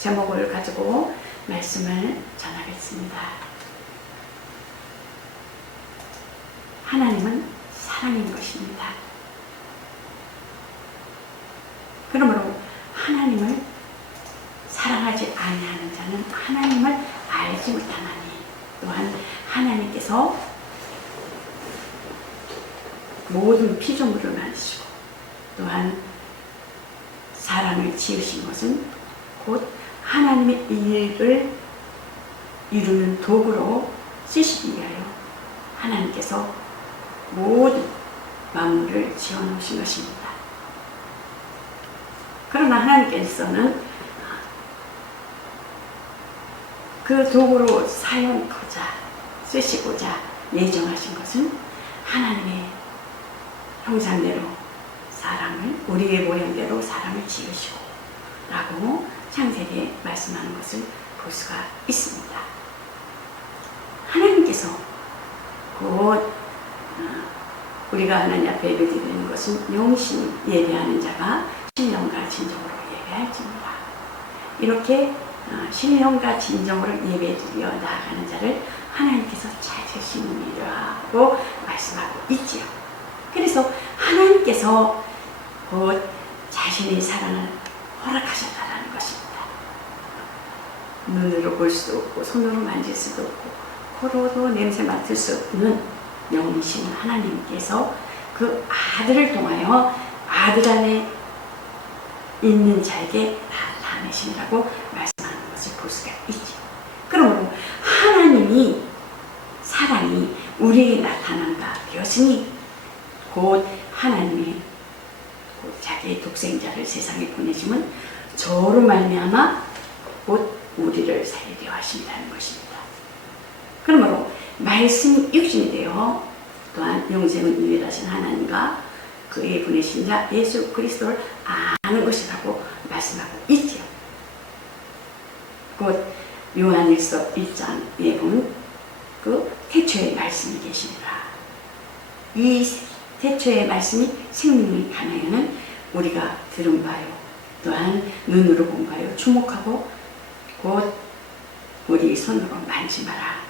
제목을 가지고 말씀을 전하겠습니다. 하나님은 사랑인 것입니다. 그러므로 하나님을 사랑하지 아니하는 자는 하나님을 알지 못하나니, 또한 하나님께서 모든 피조물을 만드시고 또한 사람을 지으신 것은 곧 하나님의 일을 이루는 도구로 쓰시기 위하여 하나님께서 모든 만물을 지어놓으신 것입니다. 그러나 하나님께서는 그 도구로 사용하고자 쓰시고자 예정하신 것은 하나님의 형상대로 사람을, 우리의 모양대로 사람을 지으시고 라고 창세기에 말씀하는 것을 볼 수가 있습니다. 하나님께서 곧 우리가 하나님 앞에 예배드리는 것은 영신 예배하는 자가 신령과 진정으로 예배할지니라. 이렇게 신령과 진정으로 예배드려 나아가는 자를 하나님께서 찾으시느니라고 말씀하고 있지요. 그래서 하나님께서 곧 자신의 사랑을 허락하셨다라는 것입니다. 눈으로 볼 수도 없고 손으로 만질 수도 없고 코로도 냄새 맡을 수 없는 영이신 하나님께서 그 아들을 통하여 아들 안에 있는 자에게 나타내시라고 말씀하는 것을 볼 수가 있죠. 그러므로 하나님이 사랑이 우리에게 나타난다 되었으니 곧 하나님이 곧 자기의 독생자를 세상에 보내시면 저로 말미암아 곧 우리를 살리려 하신다는 것입니다. 그러므로 말씀이 육신이 되어 또한 영생은 유일하신 하나님과 그의 보내신 자 예수 그리스도를 아는 것이라고 말씀하고 있지요. 곧 요한일서 1장에 보면 그 태초에 말씀이 계시니라. 이 태초의 말씀이 생명의 가나에는 우리가 들은 바요, 또한 눈으로 본 바요, 주목하고 곧 우리 손으로 만지마라.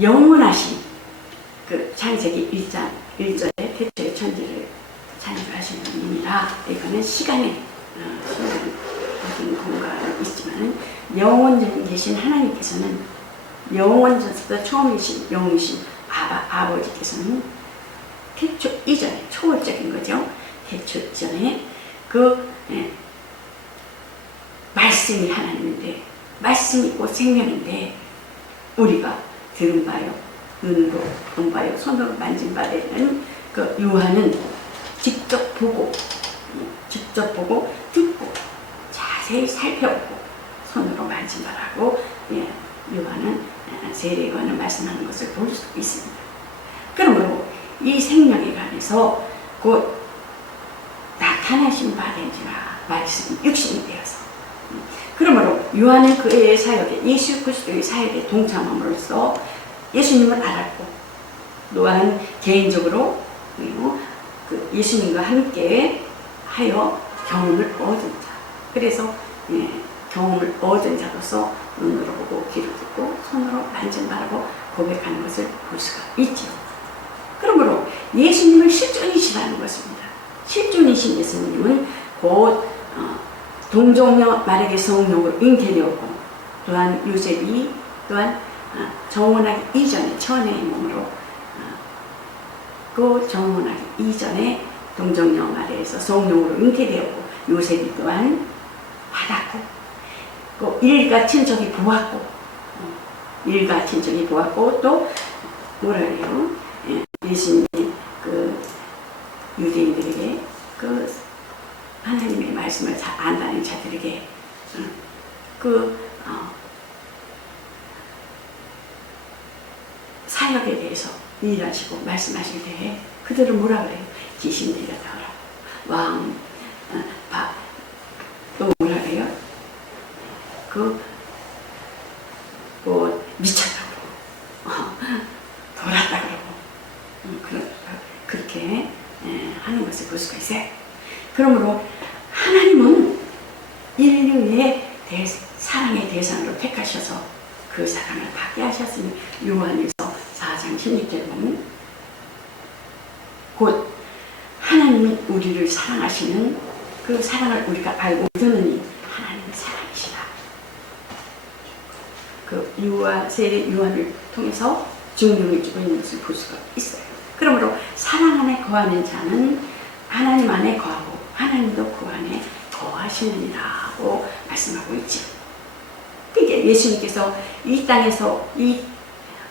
영원하신 그 창세기 1장 1절에 태초의 천지를 창조하신 분이라. 이거는 시간에 어떤 공간이 있지만 영원전 계신 하나님께서는 영원전부터 처음이신 영이신 아버지께서는 태초 이전에 초월적인 거죠. 태초 이전에 그 말씀이 하나님인데, 말씀이 곧 생명인데 우리가 들은 바요, 눈으로 본 바요, 손으로 만진 바에는 그 요한은 직접 보고 듣고 자세히 살펴보고 손으로 만진 바라고 요한은 세례요한은 말씀하는 것을 볼 수 있습니다. 그러므로 이 생명에 관해서 곧 나타나신 바 된지라 말씀이 육신이 되어서, 그러므로 요한은 그의 사역에 예수 그리스도의 사역에 동참함으로써 예수님을 알았고 또한 개인적으로 그 예수님과 함께 하여 경험을 얻은 자, 그래서 경험을 얻은 자로서 눈으로 보고 귀로 듣고 손으로 만진다라고 고백하는 것을 볼 수가 있죠. 그러므로 예수님을 실존이시라는 것입니다. 실존이신 예수님은 곧 동정녀 마리아의 성령으로 잉태되었고 또한 요셉이 또한 정혼하기 이전에 천혜의 몸으로 그 정혼하기 이전에 동정녀 마리아에서 성령으로 잉태되었고 요셉이 또한 받았고 그 일가 친척이 보았고 또 뭐라 해요? 예수님이 그 유대인들에게 그 하나님의 말씀을 잘 안다는 자들에게 사역에 대해서 일하시고 말씀하실 때에 그들은 뭐라 그래요? 귀신 들렸다 그러고 또 뭐라 그래요? 미쳤다 그러고 돌았다 그러고 그렇게 하는 것을 볼 수가 있어요. 그러므로 하나님은 오셔서 그 사랑을 받게 하셨으니 요한일서 4장 16절에 보면 곧 하나님은 우리를 사랑하시는 그 사랑을 우리가 알고 믿으니 하나님은 사랑이시다. 그 유아 세례 요한을 통해서 증명해 주고 있는 것을 볼 수가 있어요. 그러므로 사랑 안에 거하는 자는 하나님 안에 거하고 하나님도 그 안에 거하시느니라고 말씀하고 있죠. 그게 예수님께서 이 땅에서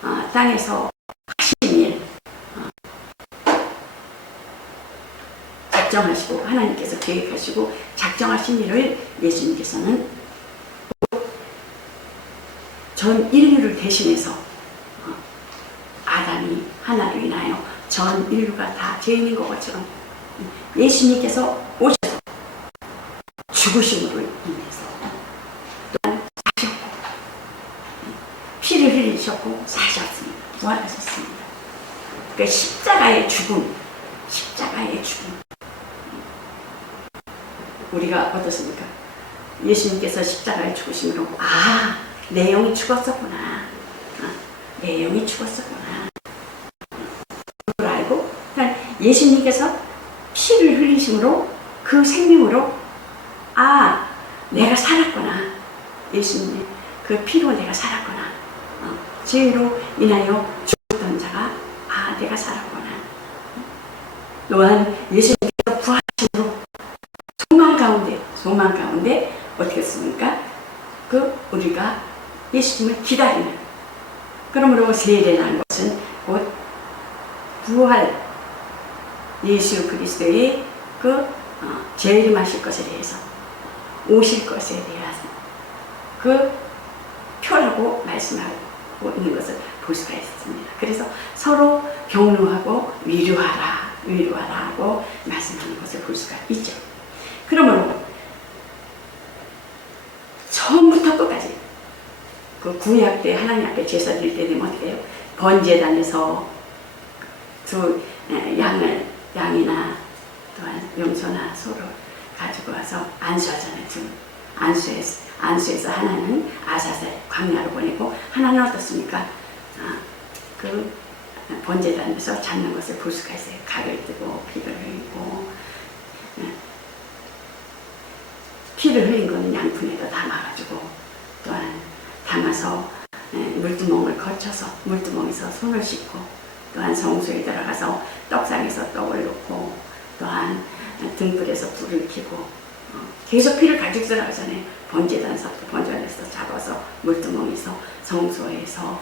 하신 일 작정하시고 하나님께서 계획하시고 작정하신 일을 예수님께서는 전 인류를 대신해서 아담이 하나로 인하여 전 인류가 다 죄인인 것처럼 예수님께서 오셔서 죽으심으로 인해서 또한 사셨고 피를 흘리셨고 사셨습니다. 부활하셨습니다. 그러니까 십자가의 죽음 우리가 어떻습니까? 예수님께서 십자가에 죽으심으로 내 영이 죽었었구나. 내 영이 죽었었구나. 그걸 알고 예수님께서 피를 흘리심으로 그 생명으로 내가 살았구나. 예수님의 그 피로 내가 살았구나. 죄로 인하여 죽었던 자가 내가 살았구나. 또한 예수님께서 부활하심으로 소망 가운데 어떻게 했습니까? 우리가 예수님을 기다리는. 그러므로 세례라는 것은 곧 부활 예수 그리스도의 재림하실 것에 대해서 오실 것에 대해서 그 표라고 말씀하고 있는 것을 볼 수가 있습니다. 그래서 서로 격려하고 위로하라고 말씀하는 것을 볼 수가 있죠. 그러므로 처음부터 끝까지 그 구약 때 하나님 앞에 제사 드릴 때 되면 어떻게 해요? 번제단에서 두 양이나 또한 염소나 소를 가지고 와서 안수하잖아요. 안수해서 하나는 아사셀 광야로 보내고 하나는 어떻습니까? 그 번제단에서 잡는 것을 볼 수가 있어요. 칼을 뜨고 피를 흘리고 피를 흘린 거는 양푼에다 담아가지고 또한 담아서 물두멍을 거쳐서 물두멍에서 손을 씻고 또한 성소에 들어가서 떡상에서 떡을 놓고 또한 등불에서 불을 켜고 계속 피를 가지고 들어가잖아요. 번제단에서 잡아서 물두멍에서 성소에서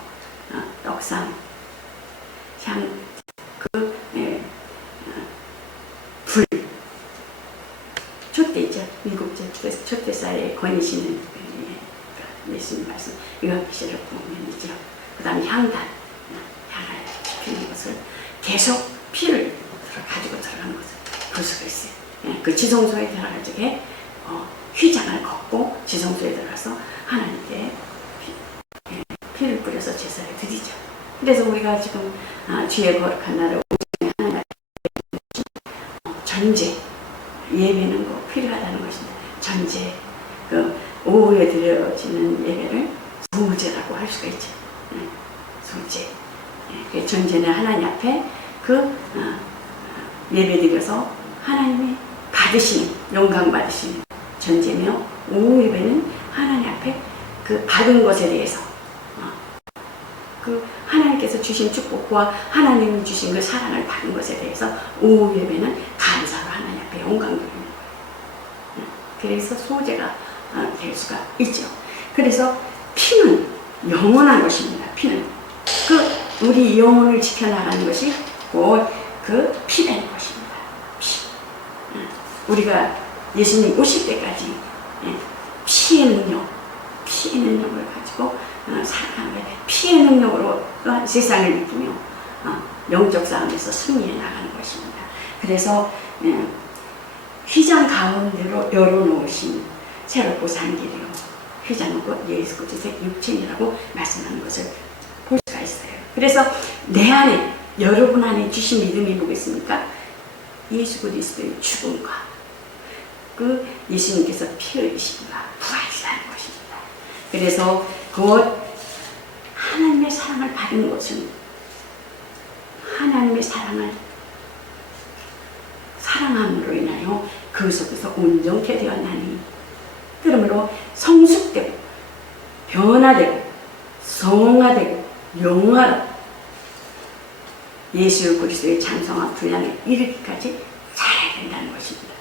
떡상 불 촛대 있죠. 일곱째 촛대살에 거니시는 예수님 말씀 요한계시록 보면 있죠. 그 다음에 향을 피우는 것을 계속 피를 가지고 들어가는 것을 볼 수가 있어요. 그 지성소에 들어갈 적에 휘장을 걷고 지성소에 들어가서 하나님께 피를 뿌려서 제사를 드리죠. 그래서 우리가 지금 주의 거룩한 날을 하나님 전제 예배는 꼭 필요하다는 것입니다. 전제 오후에 드려지는 예배를 소제라고 할 수가 있죠. 소제. 전제는 하나님 앞에 예배 드려서 하나님이 받으시는 영광 받으시는 전제며 오후 예배는 하나님 앞에 받은 것에 대해서 하나님께서 주신 축복과 하나님이 주신 그 사랑을 받은 것에 대해서 오후 예배는 감사로 하나님 앞에 영광 드립니다. 그래서 소제가 될 수가 있죠. 그래서 피는 영원한 것입니다. 피는 우리 영혼을 지켜나가는 것이 곧 피라는 것입니다. 피. 우리가 예수님 오실 때까지 피의 능력을 가지고 살아가는 거예요. 피의 능력으로 또한 세상을 이기며 영적 싸움에서 승리해 나가는 것입니다. 그래서 휘장 가운데로 열어놓으신 새롭고 산 길이요. 휘장은 곧 예수 그리스도의 육체이라고 말씀하는 것을 볼 수가 있어요. 그래서 내 안에, 여러분 안에 주신 믿음이 뭐겠습니까? 예수 그리스도의 죽음과 예수님께서 피 흘리심과 부활이라는 것입니다. 그래서 곧 하나님의 사랑을 받은 것은 하나님의 사랑을 사랑함으로 인하여 그 속에서 온전케 되었나니 그러므로 성숙되고 변화되고 성화되고 영화로 예수 그리스도의 장성한 분량에 이르기까지 살아야 된다는 것입니다.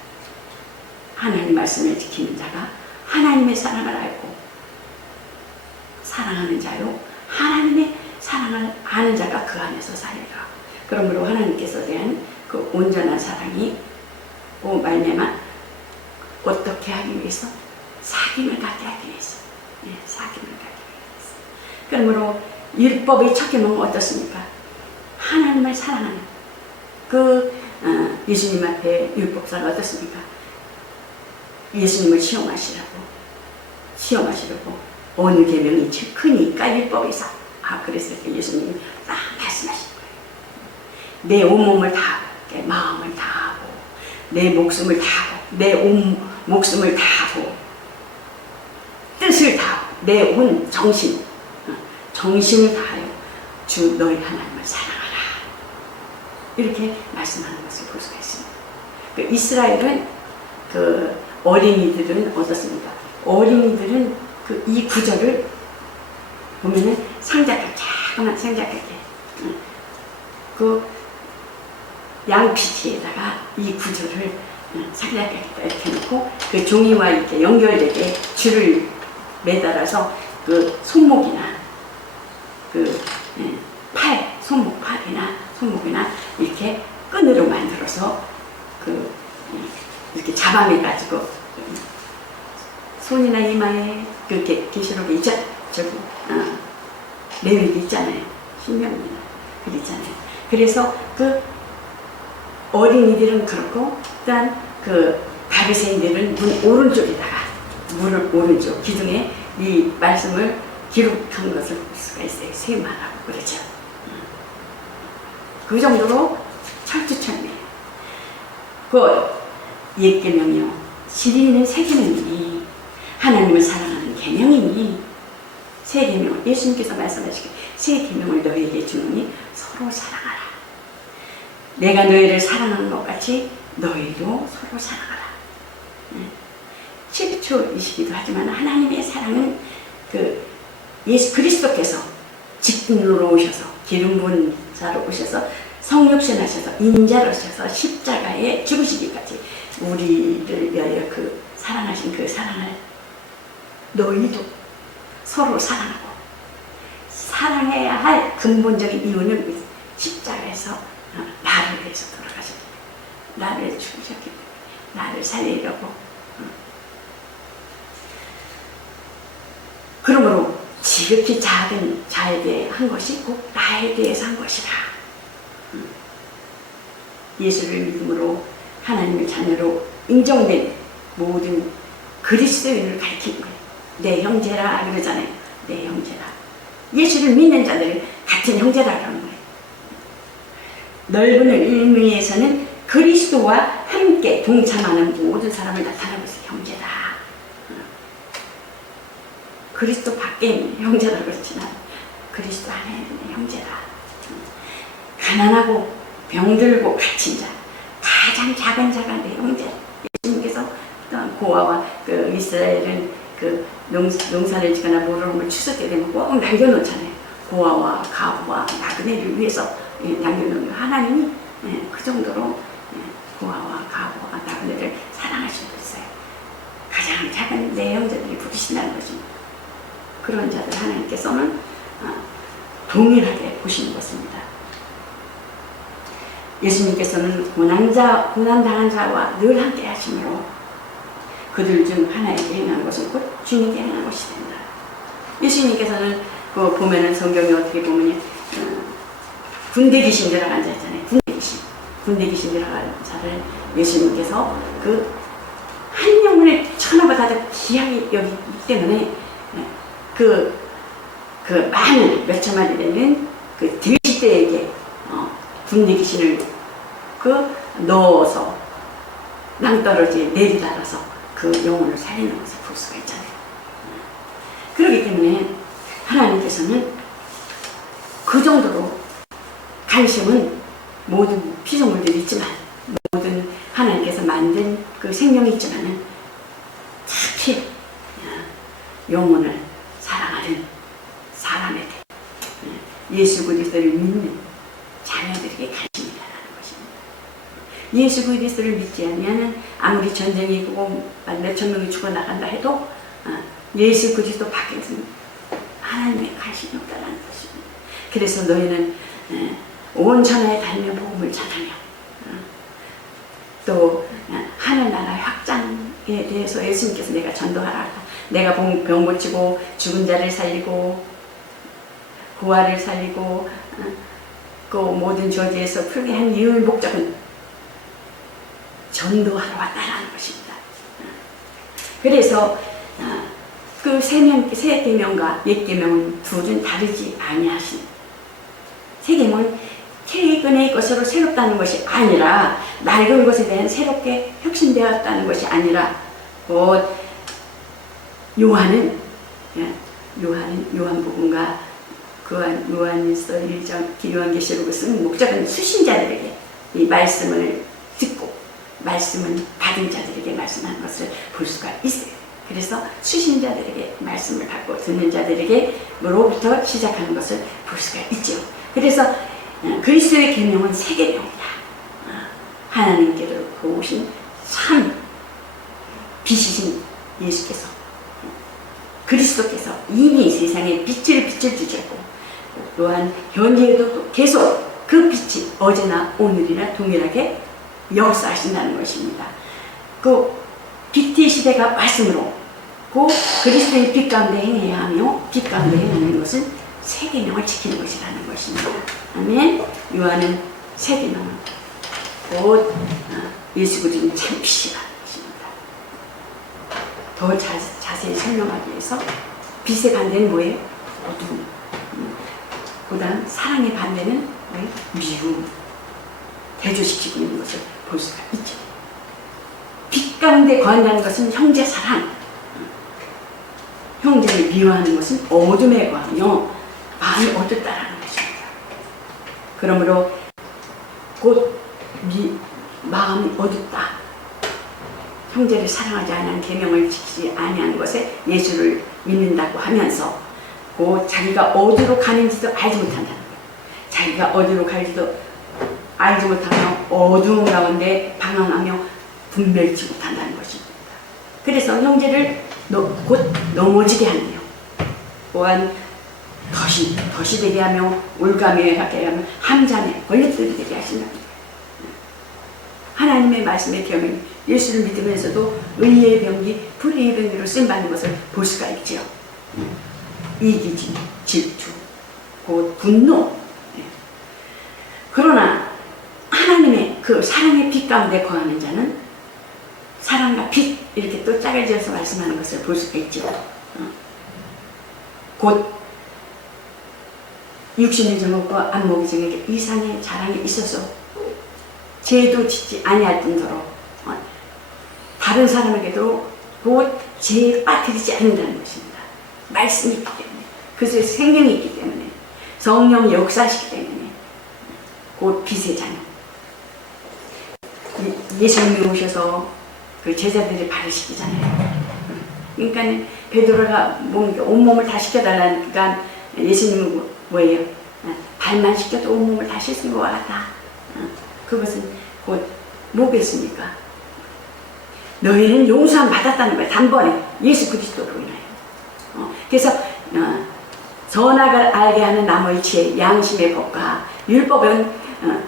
하나님 말씀을 지키는 자가 하나님의 사랑을 알고 사랑하는 자요 하나님의 사랑을 아는 자가 그 안에서 살리라. 그러므로 하나님께서 대한 그 온전한 사랑이 말미암아 어떻게 하기 위해서 사귐을 갖게 하기 위해서 사귐을 갖게 하기 위해서. 그러므로 율법의 첫 계명은 어떻습니까? 하나님을 사랑하는 예수님 앞에 율법사가 어떻습니까? 예수님을 시험하시라고 어느 계명이 제일 크니까 율법에서 그랬을 때 예수님이 딱 말씀하신 거예요. 내 온몸을 다하고 내 마음을 다하고 내 목숨을 다하고 내 온 목숨을 다하고 뜻을 다하고 내 온 정신을 다하여 주 너희 하나님을 사랑하라. 이렇게 말씀하는 것을 볼 수가 있습니다. 이스라엘은 어린이들은 어떻습니까? 어린이들은 이 구절을 보면은 자그만 상자가게 양피티에다가 이 구절을 상자가게 이렇게 놓고 그 종이와 이렇게 연결되게 줄을 매달아서 손목이나 손목이나 이렇게 끈으로 만들어서 이렇게 잡아매가지고 손이나 이마에 그렇게 계시록에 있죠. 저기 레위기 있잖아요. 신명기나 그랬잖아요. 그래서 어린이들은 그렇고 일단 바리새인들은 문 오른쪽에다가 오른쪽 기둥에 이 말씀을 기록한 것을 볼 수가 있어요. 세마라고 그러죠. 그 정도로 철두철미해요. 옛 계명이요 실이 있는 새 계명이니 하나님을 사랑하는 계명이니 새 계명을 예수님께서 말씀하시기에 새 계명을 너희에게 주노니 서로 사랑하라. 내가 너희를 사랑하는 것 같이 너희도 서로 사랑하라. 7초이시기도 하지만 하나님의 사랑은 예수 그리스도께서 직분으로 오셔서 기름 부은 자로 오셔서 성육신하셔서 인자로 오셔서 십자가에 죽으시기까지 우리를 위하여 사랑하신 그 사랑을 너희도 서로 사랑하고 사랑해야 할 근본적인 이유는 십자가에서 나를 위해서 돌아가셨기 때문에 나를 죽으셨기 때문에 나를 살리려고 그러므로 지극히 작은 자에 대해 한 것이 꼭 나에 대해서 한 것이라. 예수를 믿음으로 하나님의 자녀로 인정된 모든 그리스도인을 가리키는 거예요. 내 형제라 그러잖아요. 내 형제라. 예수를 믿는 자들은 같은 형제라 그러는 거예요. 넓은 의미에서는 그리스도와 함께 동참하는 모든 사람을 나타내고 있어요. 형제다. 그리스도 밖에 있는 형제라 그렇지만 그리스도 안에 있는 형제다. 가난하고 병들고 갇힌 자, 가장 작은 자가 내 형제. 예수님께서 고아와 이스라엘은 농사를 지거나 모르는 추수 때 되면 꼭 남겨놓잖아요. 고아와 가부와 나그네를 위해서 남겨놓는 하나님이 그 정도로 고아와 가부와 나그네를 사랑하시고 있어요. 가장 작은 내 형제들이 부르신다는 것입니다. 그런 자들 하나님께서는 동일하게 보시는 것입니다. 예수님께서는 고난당한 자와 늘 함께 하시므로 그들 중 하나에게 행한 것은 곧 주님께 행한 것이 된다. 예수님께서는 보면은 성경에 어떻게 보면 군대 귀신 들어간 자 있잖아요. 군대 귀신 들어간 자를 예수님께서 한 영혼의 천하보다 더 귀하게 여기기 때문에 많은 몇 천만이 되는 돼지떼에게 군대 귀신을 넣어서 낭떠러지에 내리달아서 그 영혼을 살리는 것을 볼 수가 있잖아요. 그렇기 때문에 하나님께서는 그 정도로 관심은 모든 피조물들이 있지만, 모든 하나님께서 만든 그 생명이 있지만은 특히 영혼을 사랑하는 사람에게, 예수 그리스도를 믿는 자녀들에게 관심이 가는 것입니다. 예수 그리스도를 믿지 않으면 아무리 전쟁이 있고 몇천 명이 죽어나간다 해도 예수 그리스도 밖에서는 하나님의 관심이 없다는 것입니다. 그래서 너희는 온 천하에 다니며 복음을 전하며, 또 하늘나라의 확장에 대해서 예수님께서 내가 전도하라, 내가 병 고치고 죽은 자를 살리고 부활을 살리고 그 모든 저지에서 풀게 한 이유의 목적은 전도하러 왔다라는 것입니다. 그래서 그 세 계명과 옛 계명은 둘은 다르지 아니하신, 세 계명은 최근의 것으로 새롭다는 것이 아니라, 낡은 것에 대한 새롭게 혁신되었다는 것이 아니라, 곧 요한은 요한복음과 요한일서 1장 요한계시록을 쓴 목적은 수신자들에게 이 말씀을 듣고 말씀을 받은 자들에게 말씀하는 것을 볼 수가 있어요. 그래서 수신자들에게 말씀을 받고 듣는 자들에게로부터 시작하는 것을 볼 수가 있죠. 그래서 그리스도의 계명은 세 계명이다. 하나님께로부터 오신 참 빛이신 예수께서, 그리스도께서 이미 세상에 빛을 비춰주셨고, 또한 현재에도 계속 그 빛이 어제나 오늘이나 동일하게 역사하신다는 것입니다. 그 빛의 시대가 왔으므로 그 그리스도의 빛 가운데 행해야 하며, 빛 가운데 행하는 것은 세 계명을 지키는 것이라는 것입니다. 아멘. 요한은 세 계명은 곧 예수 그리스도는 참 빛이라는 것입니다. 더 자세히 설명하기 위해서 빛의 반대는 뭐예요? 어둠. 그 다음 사랑의 반대는 미움. 대조시키고 있는 것을 볼 수가 있죠. 빛 가운데 거한다는 것은 형제 사랑, 형제를 미워하는 것은 어둠에 거하며 마음이 어둡다라는 것입니다. 그러므로 곧 마음이 어둡다, 형제를 사랑하지 않은 계명을 지키지 아니한 것에 예수를 믿는다고 하면서 곧 자기가 어디로 가는지도 알지 못한다는 거예요. 자기가 어디로 갈지도 알지 못하며 어두운 가운데 방황하며 분별치 못한다는 것입니다. 그래서 형제를 곧 넘어지게 하네요. 또한 덫이 되게 하며 올가매하게 하며 함잔에 걸려들게 되게 하신다는 거예요. 하나님의 말씀의 계명, 예수를 믿으면서도 의의 병기, 불의의 병기로 쓰임받는 것을 볼 수가 있죠. 이기심, 질투, 곧 분노. 그러나 하나님의 그 사랑의 빛 가운데 거하는 자는 사랑과 빛, 이렇게 또 짝을 지어서 말씀하는 것을 볼 수가 있죠. 곧 육신의 정욕과 안목의 정욕에 이상의 자랑이 있어서 죄도 짓지 아니할 뿐더러 다른 사람에게도 곧 죄에 빠뜨리지 않는다는 것입니다. 말씀이 있기 때문에, 그것에 생명이 있기 때문에, 성령이 역사하시기 때문에 곧 빛의 자녀. 예수님이 오셔서 그 제자들이 발을 씻기잖아요. 그러니까 베드로가 온몸을 다 씻겨달라니까 예수님은 뭐예요? 발만 씻겨도 온몸을 다 씻은 것 같다. 그것은 곧 뭐겠습니까? 너희는 용서함 받았다는 거예요. 단번에 예수 그리스도로 인하여. 그래서 선악을 알게 하는 나머지 지혜, 양심의 법과 율법은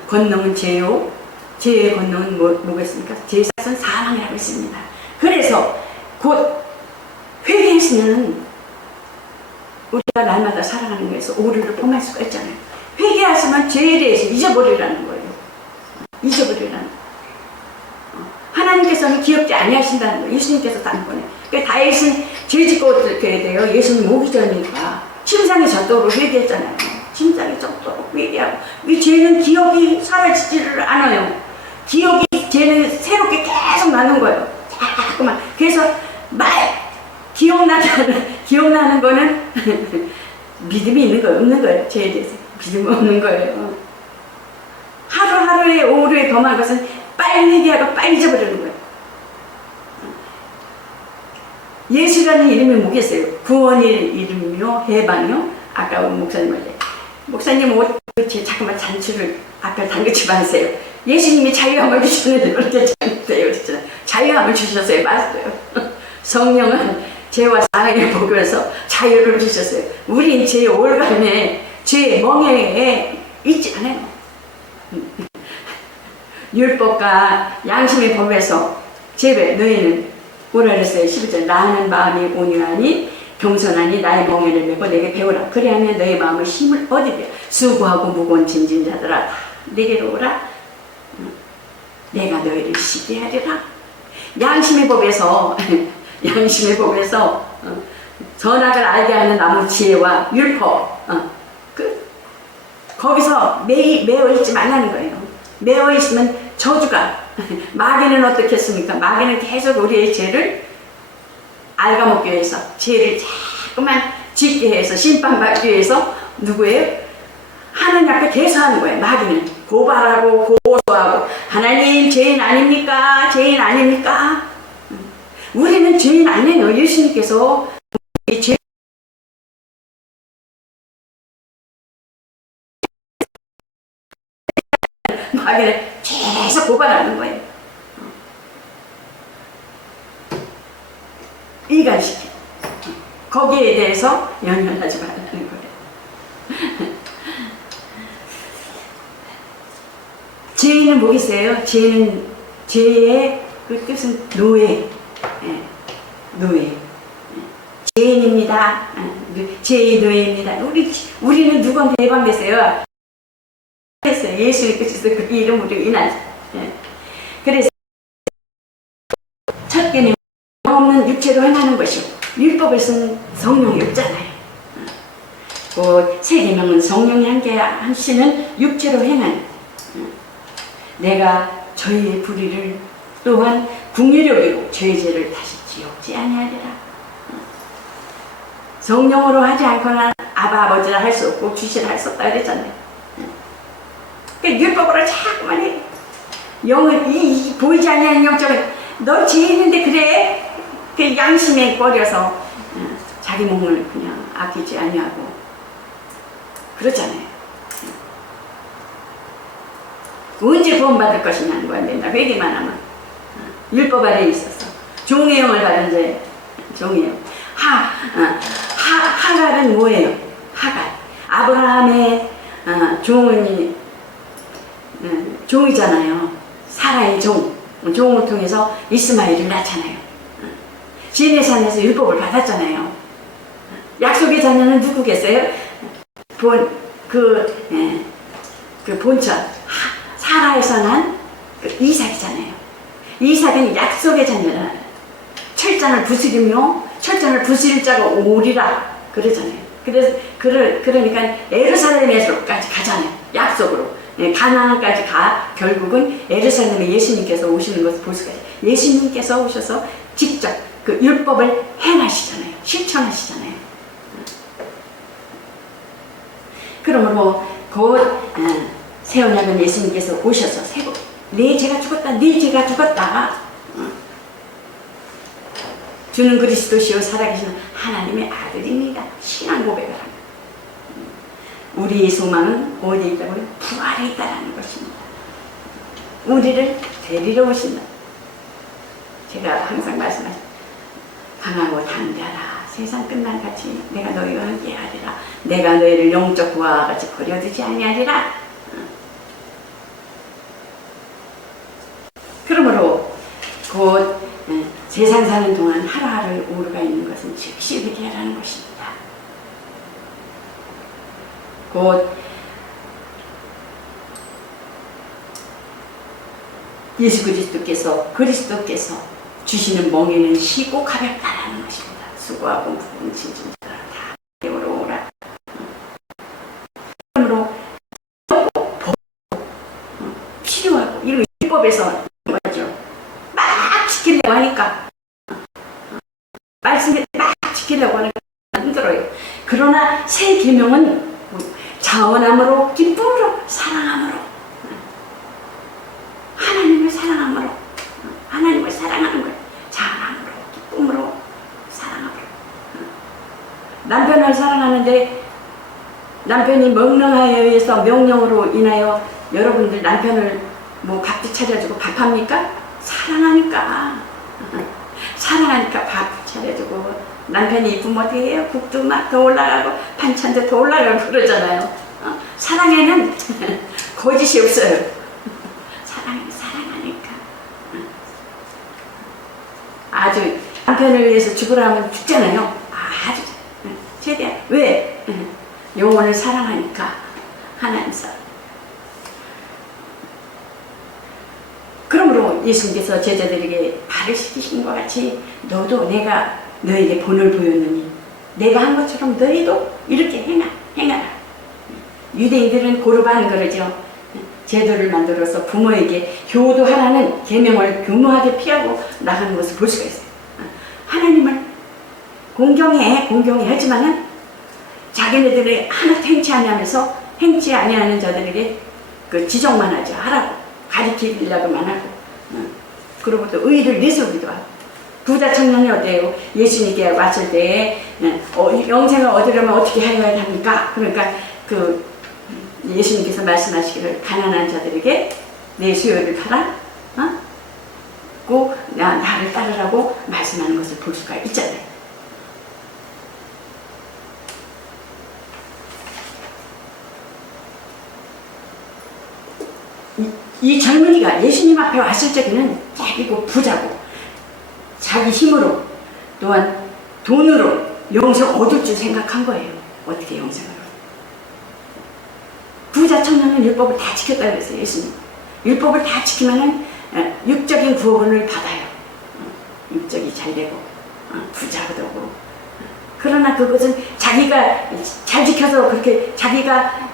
권능은 죄요, 죄의 권능은 뭐겠습니까? 죄의 삭은 사망이라고 했습니다. 그래서 곧 회개했으면 우리가 날마다 살아가는 것에서 오류를 범할 수가 있잖아요. 회개하시면 죄에 대해서 잊어버리라는 거예요. 잊어버리라는 거예요. 하나님께서는 기억지 아니하신다는 거예요. 예수님께서 단번에. 그러니까 다윗은 죄 짓고 어떻게 돼요? 예수님 오기 전이니까 침상에 젖도록 회개했잖아요. 침상에 젖도록 회개하고, 이 죄는 기억이 사라지지를 않아요. 죄는 새롭게 계속 나는 거예요. 자꾸만. 그래서 기억나는 거는 믿음이 있는 거예요, 없는 거예요? 죄에 대해서 믿음이 없는 거예요. 하루하루에 오류에 범한 것은 빨리 회개하고 빨리 잊어버리는 거예요. 예수라는 이름이 뭐겠어요? 구원의 이름이요, 해방이요. 아까 목사님 말이에요. 목사님 옷 잠깐만 잔치를 앞에 당기지 마세요. 예수님이 자유함을 주시는데 그렇게 잘못돼요. 진짜 자유함을 주셨어요. 맞아요. 성령은 죄와 사랑의 복에서 자유를 주셨어요. 우린 죄 올가름에 죄 멍에에 있지 않아요. 율법과 양심의 법에서 제배 너희는 뭐라 그랬어요? 11절 나는 마음이 온유하니 겸손하니 나의 멍에를 메고 내게 배우라. 그래야면 너의 마음의 힘을 얻으리라. 수고하고 무거운 짐진 자들아 다 내게로 오라. 내가 너희를 쉬게 하리라. 양심의 법에서 양심의 법에서 선악을 알게 하는 나무 지혜와 율법 거기서 매어 있지 말라는 거예요. 매어 있으면 저주가 마귀는 어떻게 했습니까? 마귀는 계속 우리의 죄를 갉아먹기 위해서 죄를 자꾸만 짓게 해서 심판받기 위해서 누구예요? 하나님 앞에 계속하는 거예요. 마귀는 고발하고 고소하고 하나님 죄인 아닙니까? 죄인 아닙니까? 우리는 죄인 아니에요. 예수님께서 죄 마귀를 계속 고발하는 거예요. 일관시켜. 거기에 대해서 연연하지 말라는 거예요. 죄인은 뭐겠어요? 죄는 죄의 그 뜻은 노예. 노예. 죄인입니다. 죄의 노예입니다. 우리는 누구한테 해방됐어요? 예수님께서 그 이름으로 인하여. 그래서 첫 개는 없는 육체로 행하는 것이요. 율법에서는 성령이 없잖아요. 세 계명은 성령이 함께 하시는 육체로 행하는. 내가 저희의 불의를 또한 긍휼히 여기고 저희 죄를 다시 지옥지 아니하리라. 성령으로 하지 않거나 아버지라 할 수 없고 주시라 할 수 없다 그랬잖아요. 율법으로 자꾸만 해. 영은 보이지 아니하는 영적은 너 죄인인데 그래. 그 양심에 꺼려서 자기 몸을 그냥 아끼지 아니하고 그렇잖아요. 언제 구원받을 것이냐는 거야. 맨날 회개만 하면. 율법 아래에 있었어. 종의 영을 받은 자, 종의 영. 하갈은 뭐예요? 하갈. 아브라함의 종이잖아요. 사라의 종을 통해서 이스마엘을 낳잖아요. 시내산에서 율법을 받았잖아요. 약속의 자녀는 누구겠어요? 본처 사라에서 난 이삭이잖아요. 이삭은 약속의 자녀라. 철장을 부수리며 철장을 부수릴 자가 오리라 그러잖아요. 그러니까 예루살렘에서까지 가잖아요. 약속으로. 가나안까지 결국은 예루살렘에 예수님께서 오시는 것을 볼 수가 있어요. 예수님께서 오셔서 직접 그 율법을 행하시잖아요. 실천하시잖아요. 그러므로 곧 새 언약은 예수님께서 오셔서 네 죄가 죽었다. 네 죄가 죽었다. 주는 그리스도시요 살아계시는 하나님의 아들입니다. 신앙 고백을 합니다. 우리의 소망은 어디에 있다고요? 부활에 있다는 것입니다. 우리를 데리러 오신다. 제가 항상 말씀하시죠. 강하고 담대하라. 세상 끝난 같이 내가 너희와 함께 하리라. 내가 너희를 영적 부하와 같이 버려두지 아니하리라. 그러므로 곧 세상 사는 동안 하루하루 오류가 있는 것은 즉시 회개하라는 것입니다. 곧 예수 그리스도께서 주시는 멍에는 쉬고 가볍다라는 것입니다. 수고하고 무거운 짐진 자들아 다 내게로 오라. 그러므로 필요하고 이런 율법에서 뭐죠? 막 지키려고 하니까 말씀을 막 지키려고 하니까 힘들어요. 그러나 새 계명 명령은 자원함으로, 기쁨으로, 사랑함으로, 하나님을 사랑함으로, 하나님을 사랑하는 거예요. 자원함으로, 기쁨으로, 사랑함으로. 남편을 사랑하는데 남편이 멍청하에 의해서 명령으로 인하여 여러분들 남편을 뭐 밥도 차려주고 밥합니까? 사랑하니까. 사랑하니까 밥 차려주고, 남편이 이쁘면 어떻게 해요? 국도 막 더 올라가고 반찬도 더 올라가고 그러잖아요. 사랑에는 거짓이 없어요. 사랑하니까. 아주 남편을 위해서 죽으라면 죽잖아요. 아주 최대한. 왜? 영혼을 사랑하니까. 하나님 사랑. 그러므로 예수님께서 제자들에게 발을 씻기신 것 같이 너도 내가 너에게 본을 보였느니 내가 한 것처럼 너희도 이렇게 행하라. 유대인들은 고르반 그러죠. 제도를 만들어서 부모에게 효도하라는 계명을 교묘하게 피하고 나가는 것을 볼 수가 있어요. 하나님을 공경해 하지만은 자기네들이 하나도 행치 아니하면서 행치 아니하는 자들에게 그 지적만 하죠. 하라고 가르치려고만 하고, 그리고 또 의의를 내세우기도 하고. 부자 청년이 어때요? 예수님께 왔을 때 영생을 얻으려면 어떻게 해야 합니까? 그러니까 그 예수님께서 말씀하시기를 가난한 자들에게 내 수요를 팔아, 나를 따르라고 말씀하는 것을 볼 수가 있잖아요. 이 젊은이가 예수님 앞에 왔을 적에는 자기고 부자고 자기 힘으로 또한 돈으로 영생 얻을 줄 생각한 거예요. 어떻게 영생을 얻어? 부자 청년은 율법을 다 지켰다고 그랬어요. 예수님. 율법을 다 지키면은 육적인 구원을 받아요. 육적이 잘 되고 부자가 되고. 그러나 그것은 자기가 잘 지켜서 그렇게 자기가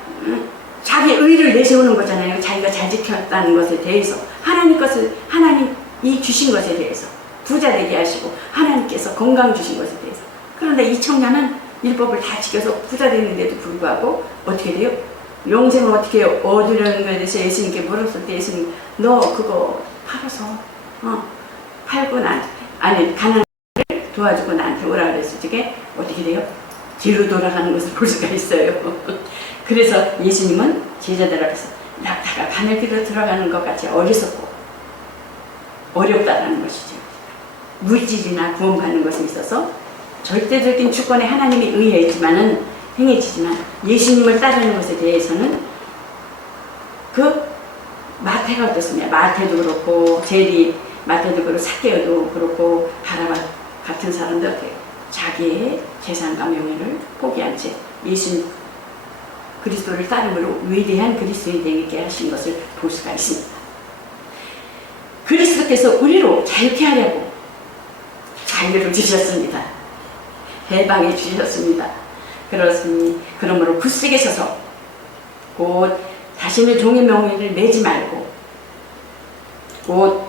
자기 의를 내세우는 거잖아요. 자기가 잘 지켰다는 것에 대해서 하나님이 주신 것에 대해서 부자 되게 하시고 하나님께서 건강 주신 것에 대해서. 그런데 이 청년은 율법을 다 지켜서 부자 되는데도 불구하고 어떻게 돼요? 영생을 어떻게 얻으려는 것에 대해서 예수님께 물었을 때 예수님 너 그거 팔아서 팔고 가난을 도와주고 나한테 오라 그랬을 적에 어떻게 돼요? 뒤로 돌아가는 것을 볼 수가 있어요. 그래서 예수님은 제자들 앞에서 낙타가 바늘길로 들어가는 것 같이 어리석고 어렵다라는 것이죠. 물질이나 구원받는 것에 있어서 절대적인 주권에 하나님이 의해있지만은 행해지지만 예수님을 따르는 것에 대해서는 그 마태가 어떻습니까? 마태도 그렇고 마태도 그렇고 삭개오도 그렇고 바라바 같은 사람들 어때요? 자기의 재산과 명예를 포기한 채 예수님 그리스도를 따름으로 위대한 그리스도인이 되게 하신 것을 볼 수가 있습니다. 그리스도께서 우리로 자유케 하려고 자유를 주셨습니다. 해방해 주셨습니다. 그러므로 굳세게 서서 곧 자신의 종의 명예를 내지 말고 곧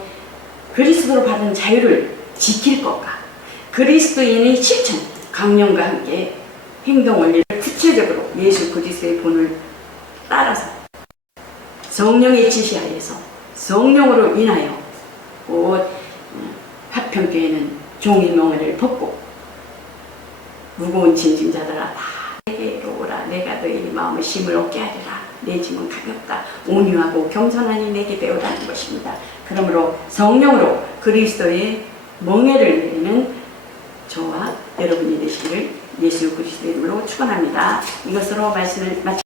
그리스도로 받은 자유를 지킬 것과 그리스도인의 실천, 강령과 함께 행동 원리를 구체적으로 예수 그리스도의 본을 따라서 성령의 지시하에서 성령으로 인하여 곧 화평교회는 종의 명예를 벗고 무거운 짐진 자들아 다 내게로 오라. 내가 너희 마음의 힘을 얻게 하리라. 내 짐은 가볍다. 온유하고 겸손하니 내게 배우라는 것입니다. 그러므로 성령으로 그리스도의 멍에를 내리는 저와 여러분이 되시기를 예수 그리스도의 이름으로 축원합니다. 이것으로 말씀을 마치겠습니다.